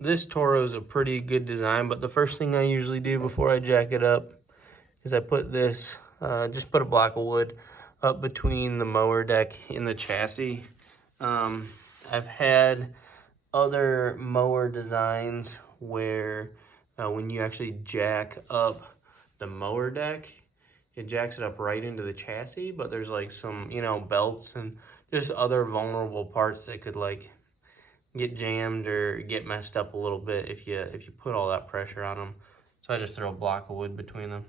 This Toro is a pretty good design, but the first thing I usually do before I jack it up is I put this, just put a block of wood up between the mower deck and the chassis. I've had other mower designs where when you actually jack up the mower deck, it jacks it up right into the chassis, but there's like some, belts and just other vulnerable parts that could like get jammed or get messed up a little bit if you put all that pressure on them. So I just throw a block of wood between them.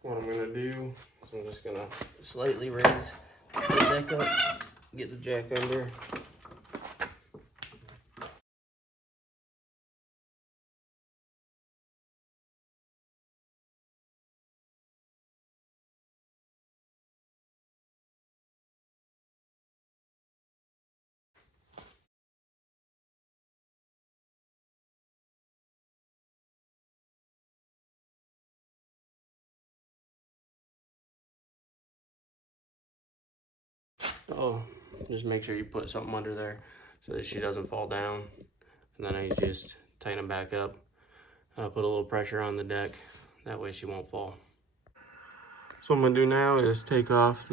What I'm gonna do is I'm just gonna slightly raise the deck up, get the jack under. Oh, just make sure you put something under there so that she doesn't fall down. And then I just tighten them back up. Put a little pressure on the deck. That way she won't fall. So what I'm gonna do now is take off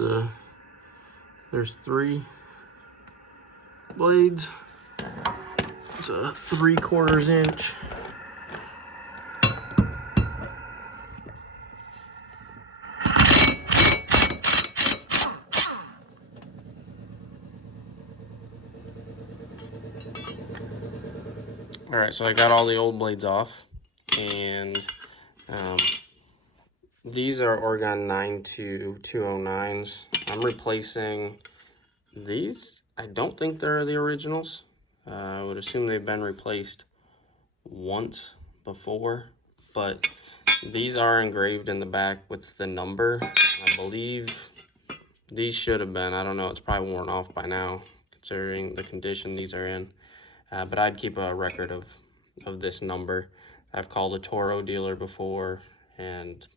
there's 3 blades. It's a 3/4 inch. All right, so I got all the old blades off, and these are Oregon 92209s. I'm replacing these. I don't think they're the originals. I would assume they've been replaced once before, but these are engraved in the back with the number. I believe these should have been. I don't know. It's probably worn off by now, considering the condition these are in. But I'd keep a record of this number. I've called a Toro dealer before, and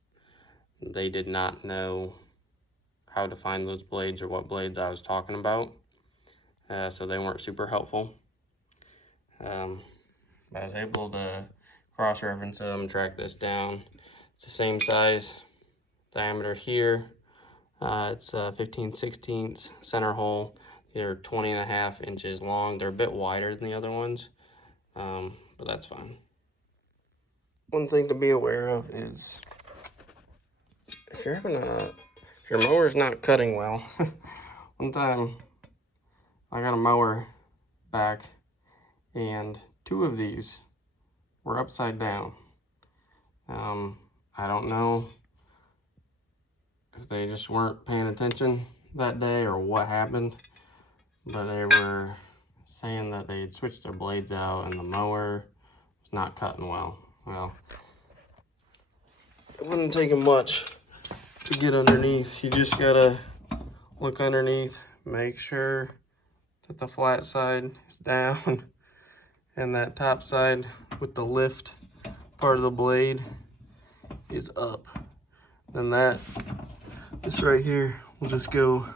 they did not know how to find those blades or what blades I was talking about. So they weren't super helpful. I was able to cross-reference them, track this down. It's the same size diameter here. It's 15/16 center hole. They're 20.5 inches long. They're a bit wider than the other ones, but that's fine. One thing to be aware of is if your mower's not cutting well. One time I got a mower back and 2 of these were upside down. I don't know if they just weren't paying attention that day or what happened, but they were saying that they had switched their blades out and the mower was not cutting well. Well, it wouldn't take much to get underneath. You just gotta look underneath, make sure that the flat side is down and that top side with the lift part of the blade is up. Then this right here will just go,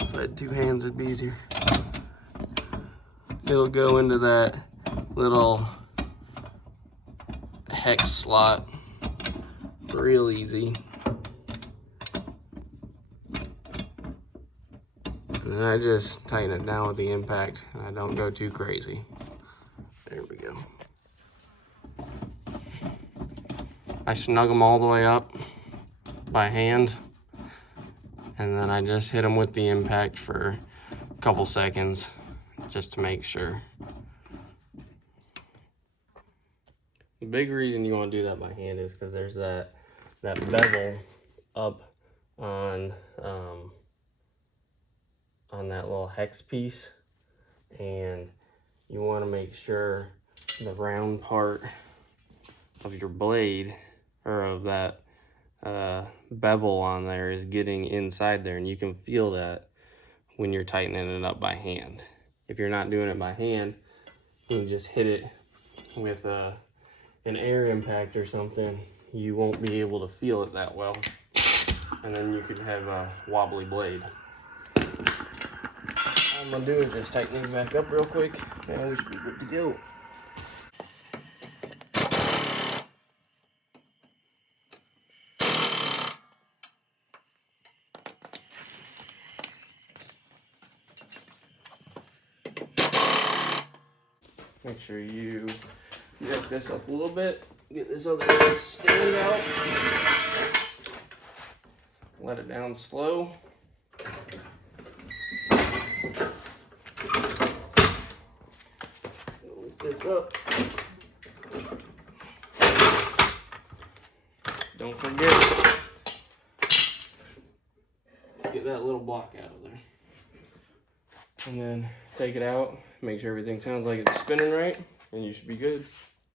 if I had 2 hands it'd be easier. It'll go into that little hex slot real easy. And then I just tighten it down with the impact and I don't go too crazy. There we go. I snug them all the way up by hand, and then I just hit them with the impact for a couple seconds just to make sure. The big reason you want to do that by hand is because there's that bevel up on that little hex piece, and you want to make sure the round part of your blade or of that bevel on there is getting inside there, and you can feel that when you're tightening it up by hand. If you're not doing it by hand, you can just hit it with an air impact or something. You won't be able to feel it that well, and then you could have a wobbly blade. All I'm gonna do is just tighten these back up real quick, and we should be good to go. Make sure you jack this up a little bit. Get this other stand out. Let it down slow. Lift this up. Don't forget, get that little block out of there. And then take it out, make sure everything sounds like it's spinning right, and you should be good.